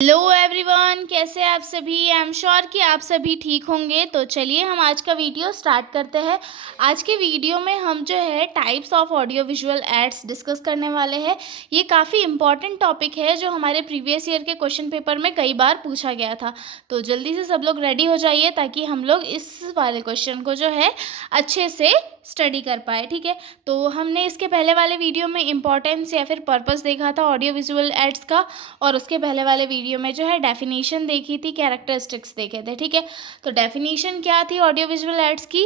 Hello everyone, कैसे आप सभी। आई एम श्योर कि आप सभी ठीक होंगे। तो चलिए हम आज का वीडियो स्टार्ट करते हैं। आज के वीडियो में हम जो है types of audio visual aids discuss करने वाले हैं। ये काफ़ी इंपॉर्टेंट टॉपिक है जो हमारे प्रीवियस ईयर के क्वेश्चन पेपर में कई बार पूछा गया था। तो जल्दी से सब लोग रेडी हो जाइए ताकि हम लोग इस वाले क्वेश्चन को जो है अच्छे से स्टडी कर पाए। ठीक है, तो हमने इसके पहले वाले वीडियो में इंपॉर्टेंस या फिर पर्पस देखा था ऑडियो विजुअल एड्स का, और उसके पहले वाले वीडियो में जो है डेफिनेशन देखी थी, कैरेक्टरिस्टिक्स देखे थे। ठीक है, तो डेफिनेशन क्या थी ऑडियो विजुअल एड्स की?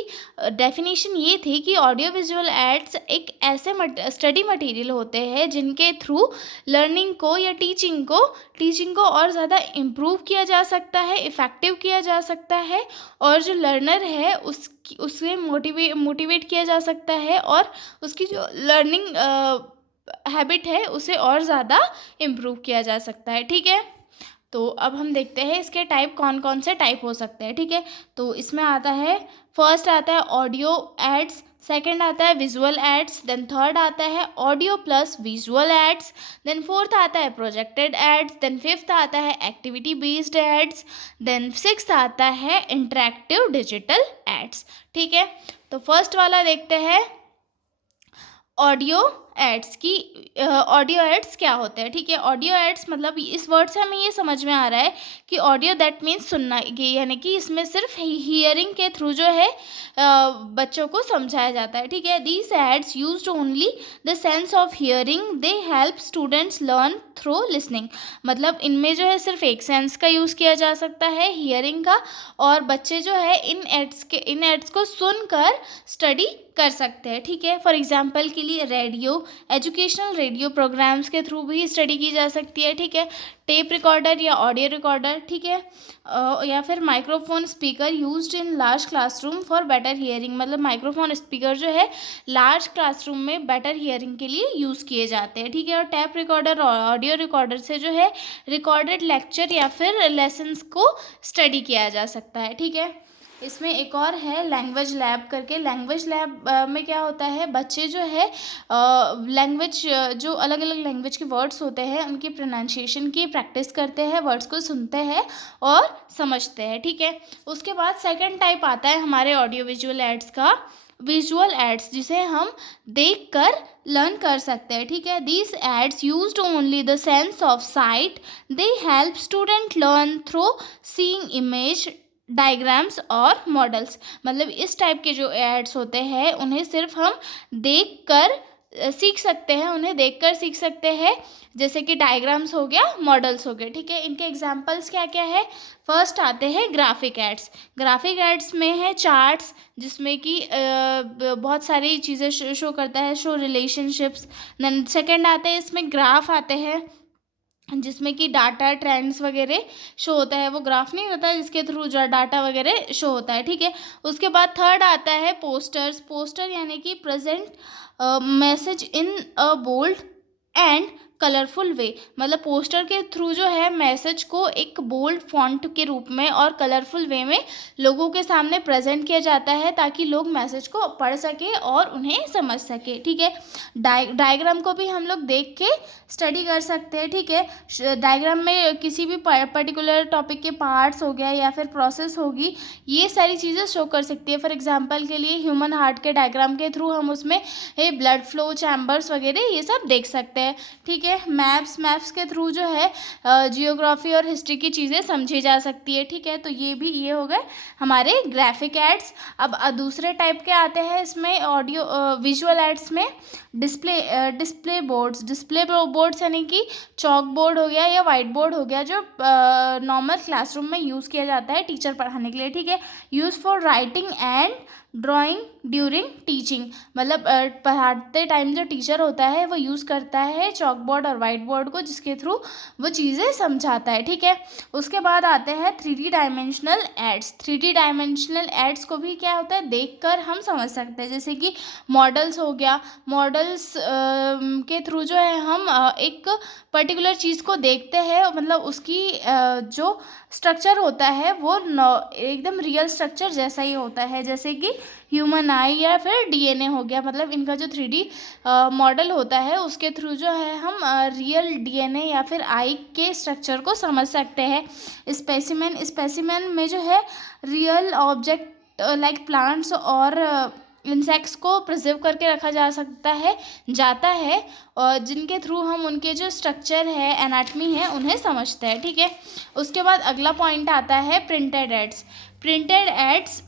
डेफिनेशन ये थी कि ऑडियो विजुअल एड्स एक ऐसे स्टडी मटेरियल होते हैं जिनके थ्रू लर्निंग को या टीचिंग को और ज़्यादा इम्प्रूव किया जा सकता है, इफ़ेक्टिव किया जा सकता है, और जो लर्नर है उससे मोटिवेट किया जा सकता है, और उसकी जो लर्निंग हैबिट है उसे और ज़्यादा इम्प्रूव किया जा सकता है। ठीक है, तो अब हम देखते हैं इसके टाइप कौन कौन से टाइप हो सकते हैं। ठीक है, तो इसमें आता है, फर्स्ट आता है ऑडियो एड्स, सेकंड आता है विजुअल एड्स, देन थर्ड आता है audio plus visual aids, then fourth आता है प्रोजेक्टेड एड्स, देन फिफ्थ आता है activity based aids, then sixth आता है इंटरेक्टिव डिजिटल एड्स। ठीक है, तो फर्स्ट वाला देखते हैं ऑडियो एड्स की। ऑडियो एड्स क्या होते हैं? ठीक है, ऑडियो एड्स मतलब इस वर्ड से हमें ये समझ में आ रहा है कि ऑडियो दैट मीन्स सुनना, यानी कि इसमें सिर्फ हियरिंग के थ्रू जो है बच्चों को समझाया जाता है। ठीक है, these aids used only the sense of hearing, they help students learn through listening. मतलब इनमें जो है सिर्फ एक सेंस का यूज़ किया जा सकता है, हियरिंग का, और बच्चे जो है इन एड्स को सुनकर स्टडी कर सकते हैं। ठीक है, फॉर एग्जांपल के लिए रेडियो, एजुकेशनल रेडियो प्रोग्राम्स के थ्रू भी स्टडी की जा सकती है। ठीक है, टेप रिकॉर्डर या ऑडियो रिकॉर्डर, ठीक है, या फिर microphone speaker used in large classroom for better hearing. मतलब माइक्रोफोन स्पीकर जो है लार्ज क्लासरूम में बेटर हियरिंग के लिए यूज़ किए जाते हैं। ठीक है, और टैप रिकॉर्डर और ऑडियो रिकॉर्डर से जो है रिकॉर्डेड लेक्चर या फिर लेसन्स को स्टडी किया जा सकता है। ठीक है, इसमें एक और है लैंग्वेज लैब करके। लैंग्वेज लैब में क्या होता है, बच्चे जो है लैंग्वेज, जो अलग अलग लैंग्वेज के वर्ड्स होते हैं उनकी प्रोनाउंसिएशन की प्रैक्टिस करते हैं, वर्ड्स को सुनते हैं और समझते हैं। ठीक है, उसके बाद सेकंड टाइप आता है हमारे ऑडियो विजुअल एड्स का, विजुअल एड्स, जिसे हम देख कर लर्न कर सकते हैं। ठीक है, these aids used only the sense of sight, they help student learn through seeing image, diagrams और मॉडल्स। मतलब इस टाइप के जो एड्स होते हैं उन्हें सिर्फ हम देख कर सीख सकते हैं, उन्हें देखकर सीख सकते हैं, जैसे कि डायग्राम्स हो गया, मॉडल्स हो गए। ठीक है, इनके एग्जांपल्स क्या क्या है? फर्स्ट आते हैं ग्राफिक एड्स। ग्राफिक एड्स में है चार्ट्स, जिसमें कि बहुत सारी चीज़ें शो करता है, शो रिलेशनशिप्स। देन सेकंड आते हैं इसमें ग्राफ आते हैं, जिसमें कि डाटा ट्रेंड्स वगैरह शो होता है। वो ग्राफ नहीं होता जिसके थ्रू जो डाटा वगैरह शो होता है। ठीक है, उसके बाद थर्ड आता है पोस्टर्स। पोस्टर यानी कि present message in a bold and colourful way. मतलब पोस्टर के थ्रू जो है मैसेज को एक बोल्ड फॉन्ट के रूप में और कलरफुल वे में लोगों के सामने प्रेजेंट किया जाता है, ताकि लोग मैसेज को पढ़ सके और उन्हें समझ सके। ठीक है, डायग्राम को भी हम लोग देख के स्टडी कर सकते हैं। ठीक है, डायग्राम में किसी भी पर्टिकुलर टॉपिक के पार्ट्स हो गया या फिर प्रोसेस होगी, ये सारी चीज़ें शो कर सकती है। फॉर एग्जांपल के लिए ह्यूमन हार्ट के डायग्राम के थ्रू हम उसमें ब्लड फ्लो, चैम्बर्स वगैरह ये सब देख सकते हैं। ठीक है, मैप्स के थ्रू जो है जियोग्राफी और हिस्ट्री की चीज़ें समझी जा सकती है। ठीक है, तो ये हो गए हमारे ग्राफिक एड्स। अब दूसरे टाइप के आते हैं इसमें ऑडियो विजुअल एड्स में, डिस्प्ले बोर्ड्स यानी कि चॉक बोर्ड हो गया या वाइट बोर्ड हो गया, जो नॉर्मल क्लासरूम में यूज़ किया जाता है टीचर पढ़ाने के लिए। ठीक है, use for writing and drawing during teaching. मतलब पढ़ाते टाइम जो टीचर होता है वो यूज़ करता है चॉक बोर्ड और वाइट बोर्ड को, जिसके थ्रू वो चीज़ें समझाता है। ठीक है, उसके बाद आते हैं 3D dimensional ads. 3D dimensional ads को भी क्या होता है, देखकर हम समझ सकते हैं, जैसे कि मॉडल्स हो गया। मॉडल्स के थ्रू जो है हम एक पर्टिकुलर चीज़ को देखते हैं, मतलब उसकी जो स्ट्रक्चर होता है वो एकदम रियल स्ट्रक्चर जैसा ही होता है। जैसे कि ह्यूमन आई या फिर डीएनए हो गया, मतलब इनका जो 3D मॉडल होता है उसके थ्रू जो है हम रियल डीएनए या फिर आई के स्ट्रक्चर को समझ सकते हैं। स्पेसिमेन में जो है रियल ऑब्जेक्ट लाइक प्लांट्स और इंसेक्ट्स को प्रिजर्व करके रखा जाता है और जिनके थ्रू हम उनके जो स्ट्रक्चर है, एनाटमी है, उन्हें समझते हैं। ठीक है, उसके बाद अगला पॉइंट आता है प्रिंटेड एड्स। प्रिंटेड एड्स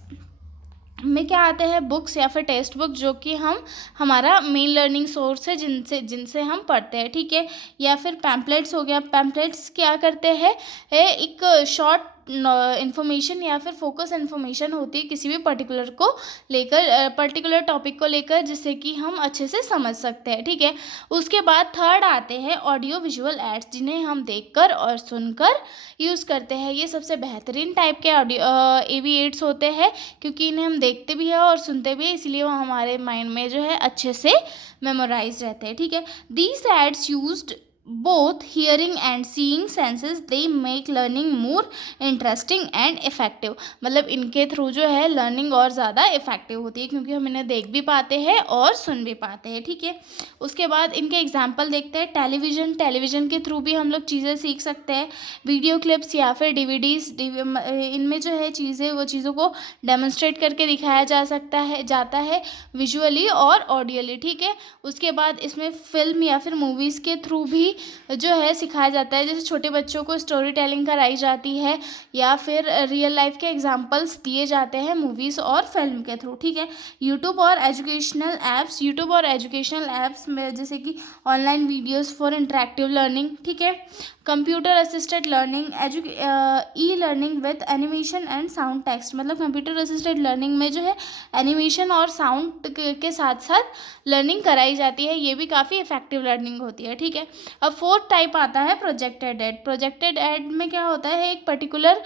में क्या आते हैं, बुक्स या फिर टेक्स्ट बुक, जो कि हमारा मेन लर्निंग सोर्स है जिनसे हम पढ़ते हैं। ठीक है, या फिर पैम्पलेट्स हो गया। पैम्पलेट्स क्या करते हैं, एक शॉर्ट इन्फॉर्मेशन या फिर फोकस इन्फॉर्मेशन होती है किसी भी पर्टिकुलर टॉपिक को लेकर, जिससे कि हम अच्छे से समझ सकते हैं। ठीक है, उसके बाद थर्ड आते हैं ऑडियो विजुअल एड्स, जिन्हें हम देखकर और सुनकर यूज़ करते हैं। ये सबसे बेहतरीन टाइप के ऑडियो AV एड्स होते हैं, क्योंकि इन्हें हम देखते भी हैं और सुनते भी हैं, इसलिए वो हमारे माइंड में जो है अच्छे से मेमोराइज रहते हैं। ठीक है, these aids used both hearing and seeing senses, they make learning more interesting and effective। मतलब इनके थ्रू जो है लर्निंग और ज़्यादा इफेक्टिव होती है, क्योंकि हम इन्हें देख भी पाते हैं और सुन भी पाते हैं। ठीक है, उसके बाद इनके एग्जांपल देखते हैं। टेलीविज़न के थ्रू भी हम लोग चीज़ें सीख सकते हैं। वीडियो क्लिप्स या फिर DVDs, इनमें जो है चीज़ों को डेमोन्स्ट्रेट करके दिखाया जाता है विजुअली और ऑडियली। ठीक है, उसके बाद इसमें फिल्म या फिर मूवीज़ के थ्रू भी जो है सिखाया जाता है, जैसे छोटे बच्चों को स्टोरी टेलिंग कराई जाती है या फिर रियल लाइफ के एग्जांपल्स दिए जाते हैं मूवीज़ और फिल्म के थ्रू। ठीक है, यूट्यूब और एजुकेशनल ऐप्स में जैसे कि online videos for interactive learning. ठीक है, computer assisted learning, e learning with animation and sound text. मतलब कंप्यूटर असिस्टेड लर्निंग में जो है एनिमेशन और साउंड के साथ साथ लर्निंग कराई जाती है, ये भी काफ़ी इफेक्टिव लर्निंग होती है। ठीक है, अब फोर्थ टाइप आता है प्रोजेक्टेड एड। प्रोजेक्टेड एड में क्या होता है, एक पर्टिकुलर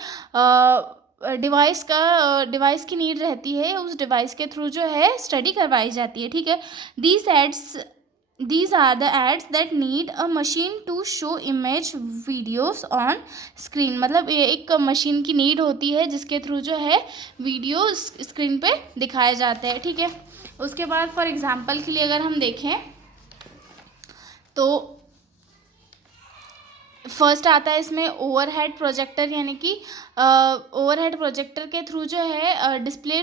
डिवाइस की नीड रहती है, उस डिवाइस के थ्रू जो है स्टडी करवाई जाती है। ठीक है, These are the ads that need a machine to show image videos on screen। मतलब ये एक मशीन की नीड होती है जिसके थ्रू जो है वीडियो स्क्रीन पे दिखाए जाते हैं। ठीक है, उसके बाद फॉर एग्जांपल के लिए अगर हम देखें तो फर्स्ट आता है इसमें ओवरहेड प्रोजेक्टर, यानी कि ओवरहेड प्रोजेक्टर के थ्रू जो है डिस्प्ले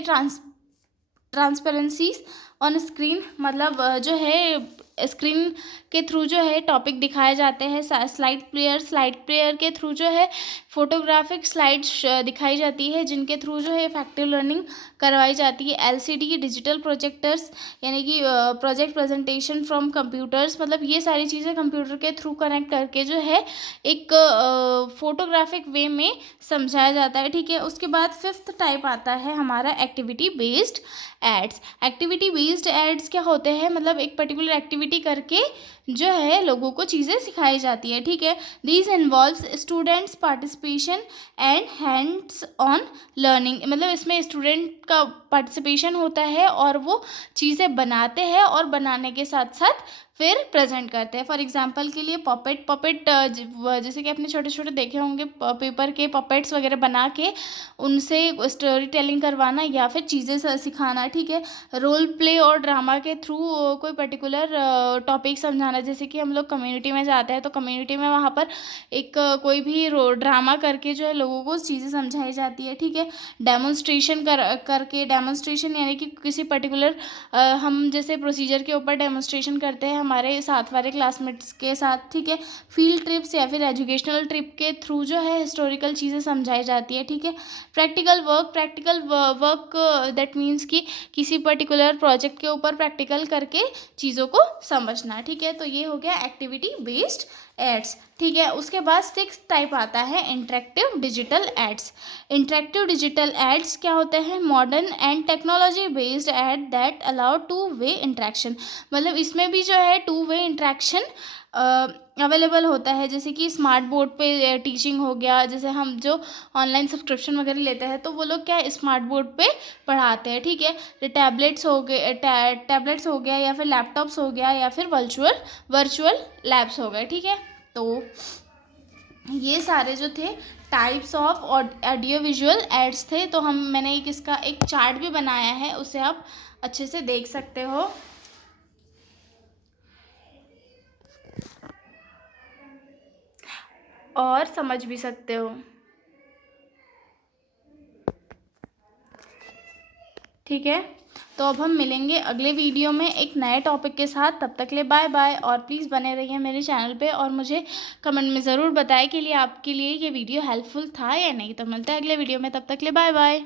ट्रांसपेरेंसीज ऑन स्क्रीन। मतलब जो है स्क्रीन के थ्रू जो है टॉपिक दिखाए जाते हैं। स्लाइड प्लेयर के थ्रू जो है फोटोग्राफिक स्लाइड्स दिखाई जाती है, जिनके थ्रू जो है इफेक्टिव लर्निंग करवाई जाती है। LCD डिजिटल प्रोजेक्टर्स, यानी कि प्रोजेक्ट प्रेजेंटेशन फ्रॉम कंप्यूटर्स। मतलब ये सारी चीज़ें कंप्यूटर के थ्रू कनेक्ट करके जो है एक फोटोग्राफिक वे में समझाया जाता है। ठीक है, उसके बाद फिफ्थ टाइप आता है हमारा activity based aids. Activity based aids क्या होते हैं, मतलब एक पर्टिकुलर एक्टिविटी करके जो है लोगों को चीज़ें सिखाई जाती है। ठीक है, these involves students participation and hands on learning. मतलब इसमें स्टूडेंट का पार्टिसिपेशन होता है और वो चीज़ें बनाते हैं और बनाने के साथ साथ फिर प्रेजेंट करते हैं। फॉर एग्जांपल के लिए पपेट जैसे कि आपने छोटे छोटे देखे होंगे पेपर के पपेट्स वगैरह बना के उनसे स्टोरी टेलिंग करवाना या फिर चीज़ें सिखाना। ठीक है, रोल प्ले और ड्रामा के थ्रू कोई पर्टिकुलर टॉपिक समझाना। जैसे कि हम लोग कम्युनिटी में जाते हैं तो कम्युनिटी में वहाँ पर एक कोई भी ड्रामा करके जो है लोगों को चीज़ें समझाई जाती है। ठीक है, डेमोन्स्ट्रेशन करके डेमोन्स्ट्रेशन यानी कि किसी पर्टिकुलर हम जैसे प्रोसीजर के ऊपर डेमोन्स्ट्रेशन करते हैं हमारे साथ वाले क्लासमेट्स के साथ। ठीक है, फील्ड ट्रिप्स या फिर एजुकेशनल ट्रिप के थ्रू जो है हिस्टोरिकल चीज़ें समझाई जाती है। ठीक है, प्रैक्टिकल वर्क दैट मीन्स कि किसी पर्टिकुलर प्रोजेक्ट के ऊपर प्रैक्टिकल करके चीज़ों को समझना। ठीक है, तो ये हो गया एक्टिविटी बेस्ड एड्स। ठीक है, उसके बाद सिक्स टाइप आता है interactive digital aids. Interactive digital aids क्या होते हैं, modern and technology based aid that allow two way interaction. मतलब इसमें भी जो है टू वे इंटरेक्शन अवेलेबल होता है। जैसे कि स्मार्ट बोर्ड पे टीचिंग हो गया, जैसे हम जो ऑनलाइन सब्सक्रिप्शन वगैरह लेते हैं तो वो लोग क्या स्मार्ट बोर्ड पे पढ़ाते हैं। ठीक है, टैबलेट्स हो गया या फिर लैपटॉप्स हो गया या फिर वर्चुअल लैब्स हो गए। ठीक है, तो ये सारे जो थे types of audio visual aids थे। तो मैंने इसका एक चार्ट भी बनाया है, उसे आप अच्छे से देख सकते हो और समझ भी सकते हो। ठीक है, तो अब हम मिलेंगे अगले वीडियो में एक नए टॉपिक के साथ। तब तक के लिए बाय बाय, और प्लीज़ बने रहिए मेरे चैनल पे और मुझे कमेंट में ज़रूर बताएं कि आपके लिए ये वीडियो हेल्पफुल था या नहीं। तो मिलते हैं अगले वीडियो में, तब तक के लिए बाय बाय।